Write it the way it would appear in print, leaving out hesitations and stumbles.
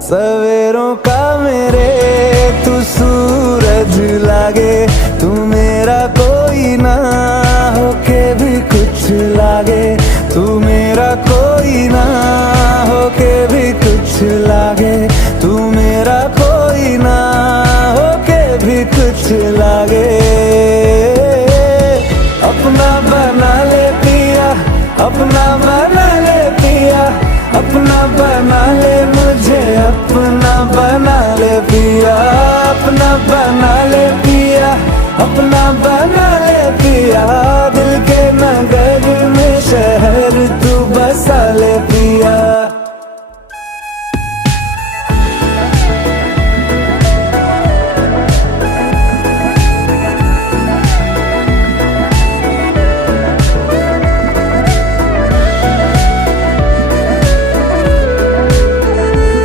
सवेरों का मेरे तू सूरज लागे, तू मेरा कोई ना होके भी कुछ लागे, तू मेरा कोई ना होके भी कुछ लागे, तू